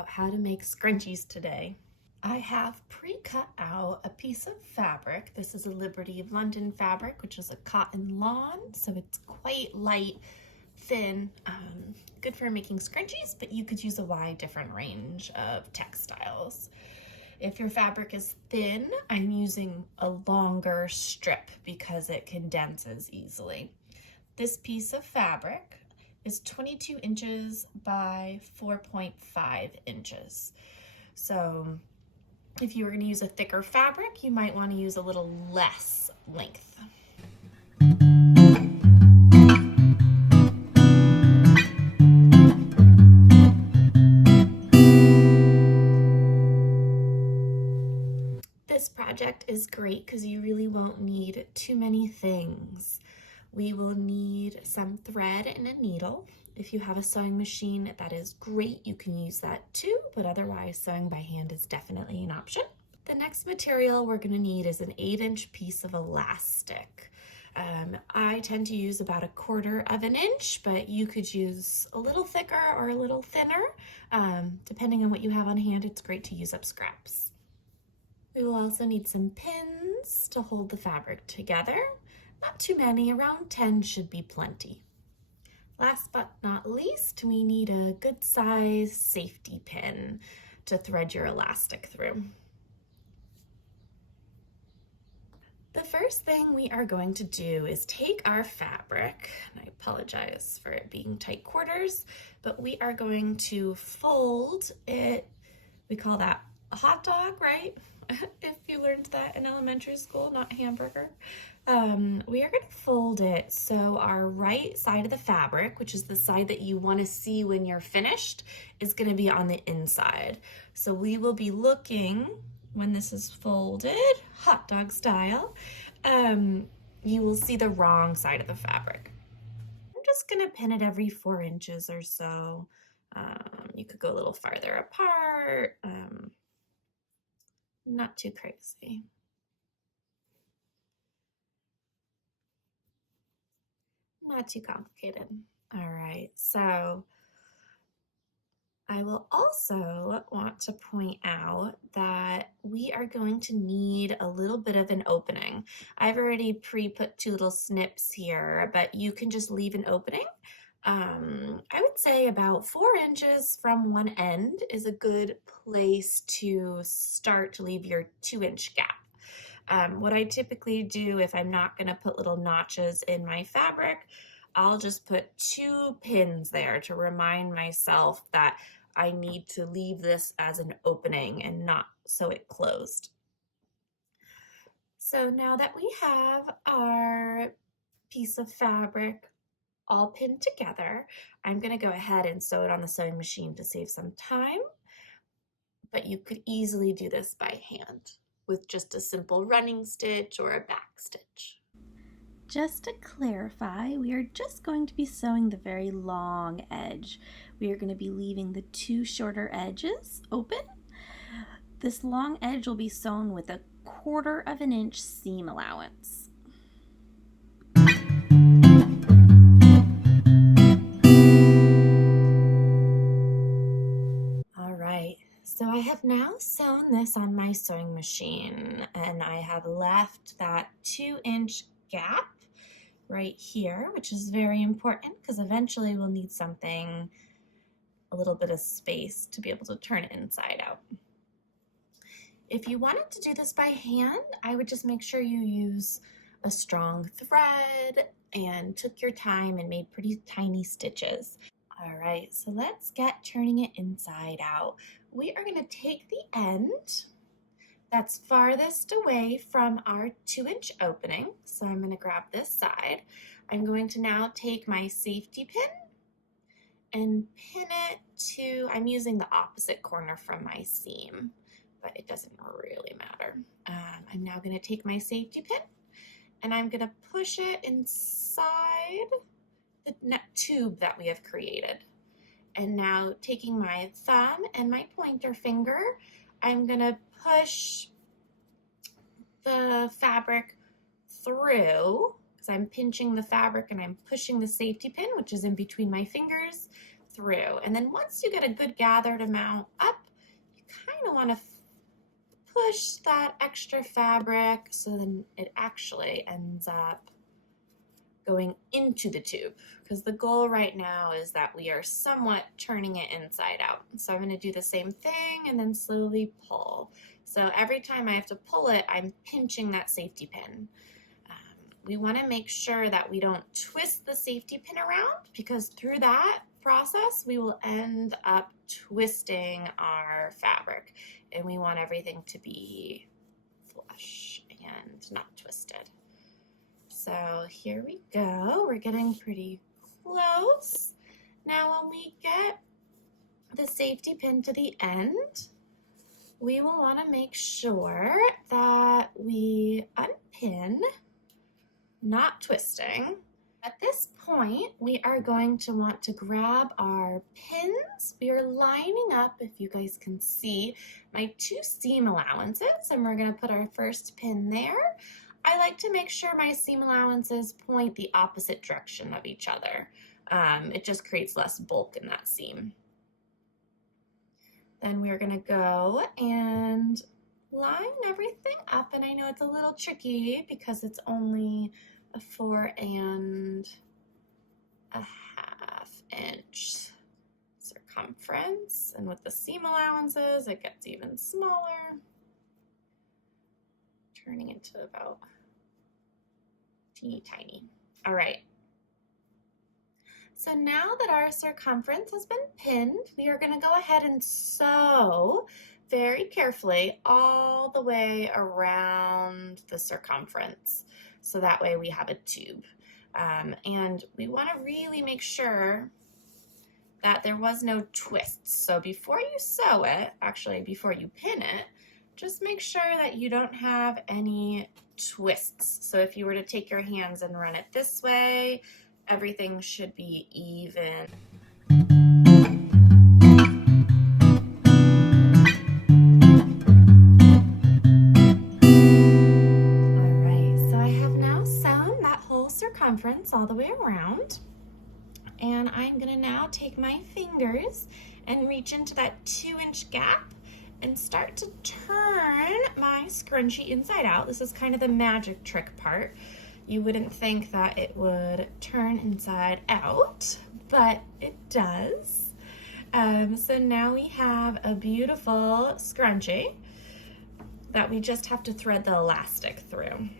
about how to make scrunchies today. I have pre-cut out a piece of fabric. This is a Liberty of London fabric, which is a cotton lawn, so it's quite light, thin, good for making scrunchies, but you could use a wide different range of textiles. If your fabric is thin, I'm using a longer strip because it condenses easily. This piece of fabric is 22 inches by 4.5 inches. So if you were going to use a thicker fabric, you might want to use a little less length. This project is great because you really won't need too many things. We will need some thread and a needle. If you have a sewing machine, that is great. You can use that too, but otherwise sewing by hand is definitely an option. The next material we're going to need is an 8-inch piece of elastic. I tend to use about 1/4 of an inch, but you could use a little thicker or a little thinner. Depending on what you have on hand, it's great to use up scraps. We will also need some pins to hold the fabric together. Not too many, around 10 should be plenty. Last but not least, we need a good size safety pin to thread your elastic through. The first thing we are going to do is take our fabric, and I apologize for it being tight quarters, but we are going to fold it. We call that a hot dog, right? If you learned that in elementary school, not hamburger. We are going to fold it so our right side of the fabric, which is the side that you want to see when you're finished, is going to be on the inside. So we will be looking, when this is folded, hot dog style, you will see the wrong side of the fabric. I'm just going to pin it every 4 inches or so. You could go a little farther apart. Not too crazy. Not too complicated. All right, so I will also want to point out that we are going to need a little bit of an opening. I've already pre-put 2 little snips here, but you can just leave an opening. I would say about 4 inches from one end is a good place to start to leave your 2-inch gap. What I typically do if I'm not going to put little notches in my fabric, I'll just put 2 pins there to remind myself that I need to leave this as an opening and not sew it closed. So now that we have our piece of fabric all pinned together, I'm going to go ahead and sew it on the sewing machine to save some time, but you could easily do this by hand with just a simple running stitch or a back stitch. Just to clarify, we are just going to be sewing the very long edge. We are going to be leaving the 2 shorter edges open. This long edge will be sewn with 1/4 of an inch seam allowance. All right, so I have now sewn this on my sewing machine, and I have left that 2-inch gap right here, which is very important because eventually we'll need something, a little bit of space to be able to turn it inside out. If you wanted to do this by hand, I would just make sure you use a strong thread and took your time and made pretty tiny stitches. All right, so let's get turning it inside out. We are going to take the end that's farthest away from our 2-inch opening. So I'm going to grab this side. I'm going to now take my safety pin and pin it to, I'm using the opposite corner from my seam, but it doesn't really matter. I'm now going to take my safety pin and I'm going to push it inside the net tube that we have created. And now taking my thumb and my pointer finger, I'm going to push the fabric through, because I'm pinching the fabric and I'm pushing the safety pin, which is in between my fingers, through. And then once you get a good gathered amount up, you kind of want to push that extra fabric so then it actually ends up going into the tube, because the goal right now is that we are somewhat turning it inside out. So I'm going to do the same thing and then slowly pull. So every time I have to pull it, I'm pinching that safety pin. We want to make sure that we don't twist the safety pin around, because through that process we will end up twisting our fabric, and we want everything to be flush and not twisted. So here we go, we're getting pretty close. Now when we get the safety pin to the end, we will want to make sure that we unpin, not twisting. At this point, we are going to want to grab our pins. We are lining up, if you guys can see, my 2 seam allowances, and we're going to put our first pin there. I like to make sure my seam allowances point the opposite direction of each other. It just creates less bulk in that seam. Then we're going to go and line everything up, and I know it's a little tricky because it's only a 4.5 inch circumference, and with the seam allowances it gets even smaller, turning into about teeny tiny. All right, so now that our circumference has been pinned, we are going to go ahead and sew very carefully all the way around the circumference, so that way we have a tube. And we want to really make sure that there was no twists. So before you sew it, actually before you pin it, just make sure that you don't have any twists. So if you were to take your hands and run it this way, everything should be even. Circumference all the way around, and I'm gonna now take my fingers and reach into that 2-inch gap and start to turn my scrunchie inside out. This is kind of the magic trick part. You wouldn't think that it would turn inside out, but it does. So now we have a beautiful scrunchie that we just have to thread the elastic through.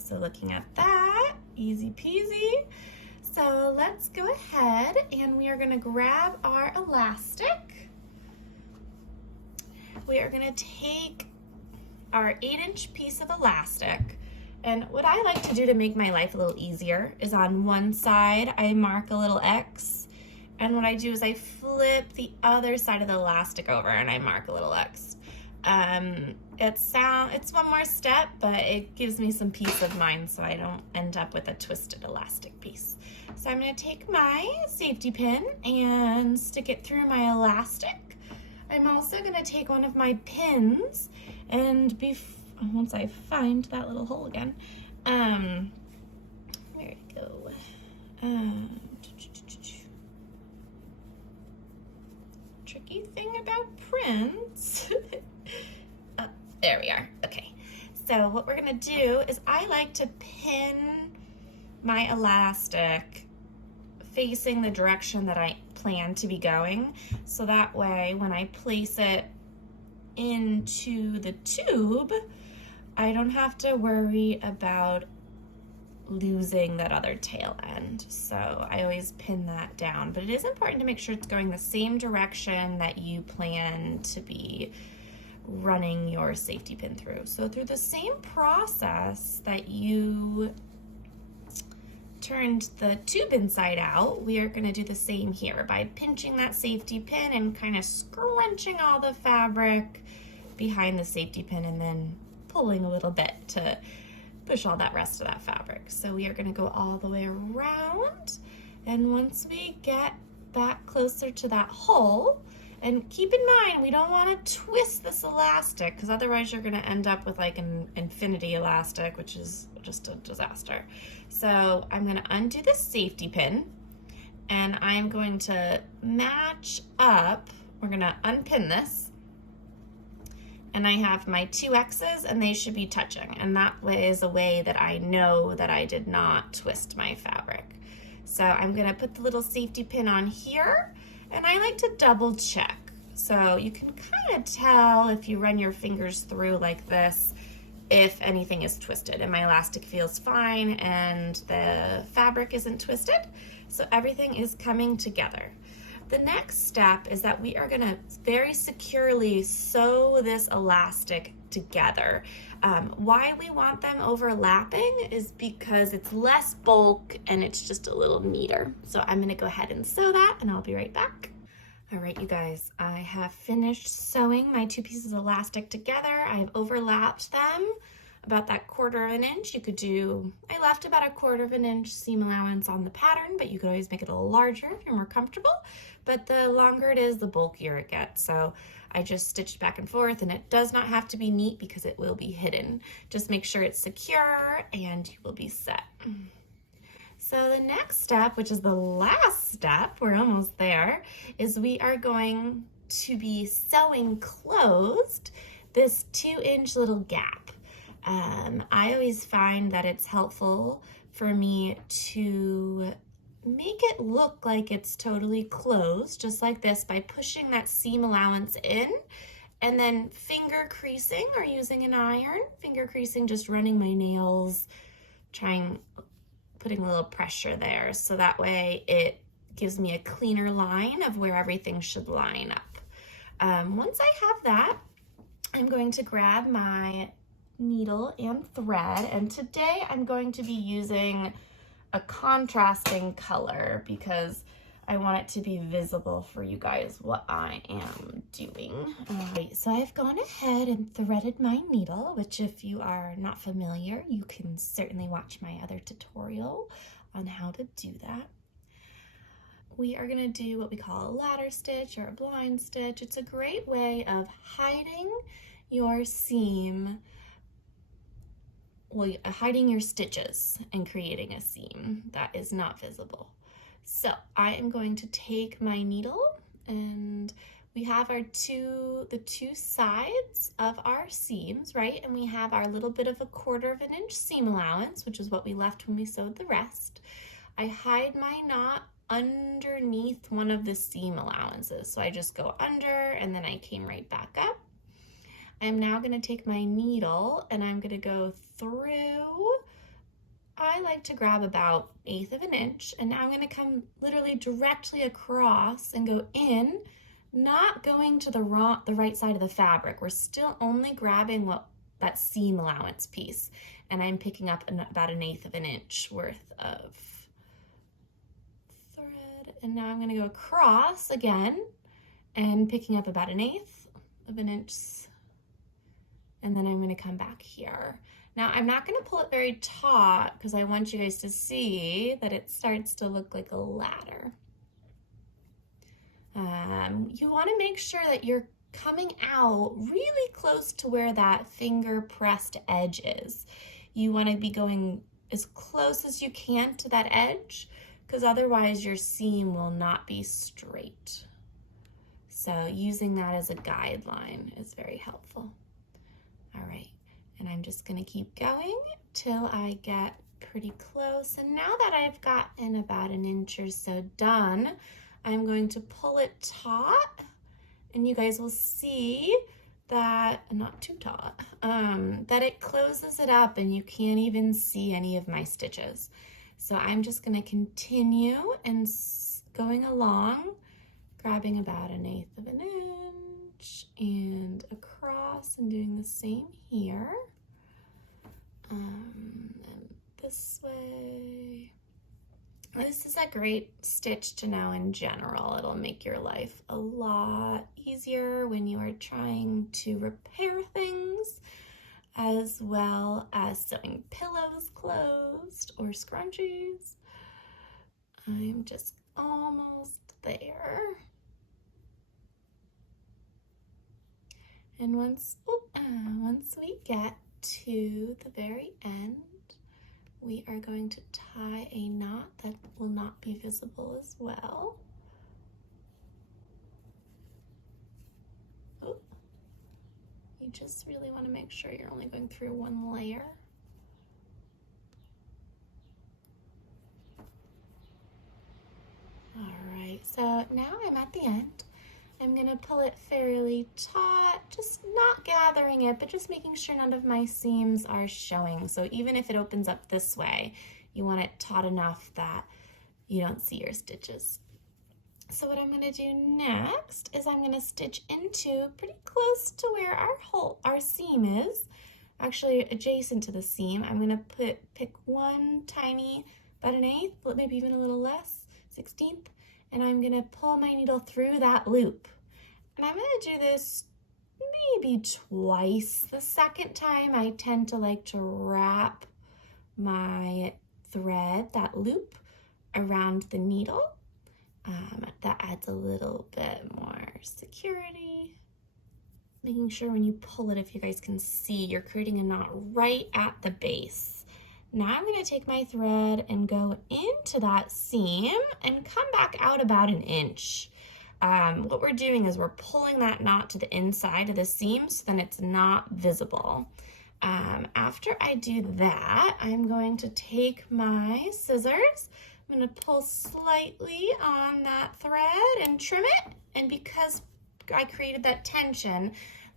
So looking at that, easy peasy. So let's go ahead and we are going to grab our elastic. We are going to take our 8-inch piece of elastic, and what I like to do to make my life a little easier is on one side I mark a little X, and what I do is I flip the other side of the elastic over and I mark a little X. It's one more step, but it gives me some peace of mind so I don't end up with a twisted elastic piece. So I'm going to take my safety pin and stick it through my elastic. I'm also going to take one of my pins, and once I find that little hole again, there we go. Tricky thing about prints. There we are. Okay, so what we're gonna do is I like to pin my elastic facing the direction that I plan to be going, so that way when I place it into the tube, I don't have to worry about losing that other tail end. So I always pin that down, but it is important to make sure it's going the same direction that you plan to be running your safety pin through. So through the same process that you turned the tube inside out, we are going to do the same here by pinching that safety pin and kind of scrunching all the fabric behind the safety pin and then pulling a little bit to push all that rest of that fabric. So we are going to go all the way around, and once we get that closer to that hole, and keep in mind, we don't want to twist this elastic, because otherwise you're going to end up with like an infinity elastic, which is just a disaster. So I'm going to undo the safety pin, and I'm going to match up. We're gonna unpin this, and I have my 2 X's and they should be touching, and that way is a way that I know that I did not twist my fabric. So I'm gonna put the little safety pin on here, and I like to double check. So you can kind of tell if you run your fingers through like this if anything is twisted, and my elastic feels fine and the fabric isn't twisted. So everything is coming together. The next step is that we are gonna very securely sew this elastic together. Why we want them overlapping is because it's less bulk and it's just a little neater. So I'm gonna go ahead and sew that, and I'll be right back. All right, you guys, I have finished sewing my 2 pieces of elastic together. I've overlapped them about that 1/4 of an inch. You could do, I left about a 1/4 of an inch seam allowance on the pattern, but you could always make it a little larger if you're more comfortable. But the longer it is, the bulkier it gets. So I just stitched back and forth, and it does not have to be neat because it will be hidden. Just make sure it's secure and you will be set. So the next step, which is the last step, we're almost there, is we are going to be sewing closed this 2-inch little gap. I always find that it's helpful for me to make it look like it's totally closed, just like this, by pushing that seam allowance in and then finger creasing or using an iron. Finger creasing, just running my nails, putting a little pressure there, so that way it gives me a cleaner line of where everything should line up. Once I have that, I'm going to grab my needle and thread, and today I'm going to be using a contrasting color because I want it to be visible for you guys what I am doing. So I've gone ahead and threaded my needle, which if you are not familiar, you can certainly watch my other tutorial on how to do that. We are gonna do what we call a ladder stitch or a blind stitch. It's a great way of hiding your seam, well, hiding your stitches and creating a seam that is not visible. So I am going to take my needle, and we have the two sides of our seams, right? And we have our little bit of a 1/4 of an inch seam allowance, which is what we left when we sewed the rest. I hide my knot underneath one of the seam allowances. So I just go under, and then I came right back up. I'm now gonna take my needle and I'm gonna go through. I like to grab about 1/8 of an inch, and now I'm gonna come literally directly across and go in, not going to the right side of the fabric. We're still only grabbing that seam allowance piece, and I'm picking up about 1/8 of an inch worth of thread. And now I'm gonna go across again and picking up about 1/8 of an inch, and then I'm gonna come back here. Now, I'm not gonna pull it very taut because I want you guys to see that it starts to look like a ladder. You wanna make sure that you're coming out really close to where that finger pressed edge is. You wanna be going as close as you can to that edge, because otherwise your seam will not be straight. So using that as a guideline is very helpful. All right. And I'm just gonna keep going till I get pretty close. And now that I've gotten about 1 inch or so done, I'm going to pull it taut, and you guys will see that, not too taut, that it closes it up and you can't even see any of my stitches. So I'm just gonna continue and going along, grabbing about 1/8 of an inch and across, and doing the same here. And this way. This is a great stitch to know in general. It'll make your life a lot easier when you are trying to repair things, as well as sewing pillows closed or scrunchies. I'm just almost there. And once we get to the very end, we are going to tie a knot that will not be visible as well. Oh, you just really want to make sure you're only going through one layer. All right, so now I'm at the end. I'm gonna pull it fairly taut, just not gathering it, but just making sure none of my seams are showing. So even if it opens up this way, you want it taut enough that you don't see your stitches. So what I'm gonna do next is I'm gonna stitch into pretty close to where our seam is, actually adjacent to the seam. I'm gonna pick one tiny, about an eighth, maybe even a little less, 1/16, and I'm gonna pull my needle through that loop. And I'm gonna do this maybe twice. The second time I tend to like to wrap my thread, that loop, around the needle. That adds a little bit more security. Making sure when you pull it, if you guys can see, you're creating a knot right at the base. Now I'm going to take my thread and go into that seam and come back out about an inch. What we're doing is we're pulling that knot to the inside of the seam so then it's not visible. After I do that, I'm going to take my scissors. I'm going to pull slightly on that thread and trim it. And because I created that tension,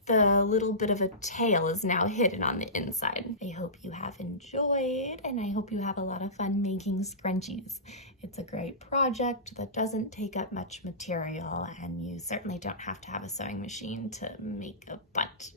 the little bit of a tail is now hidden on the inside. I hope you have enjoyed, and I hope you have a lot of fun making scrunchies. It's a great project that doesn't take up much material, and you certainly don't have to have a sewing machine to make a bunch.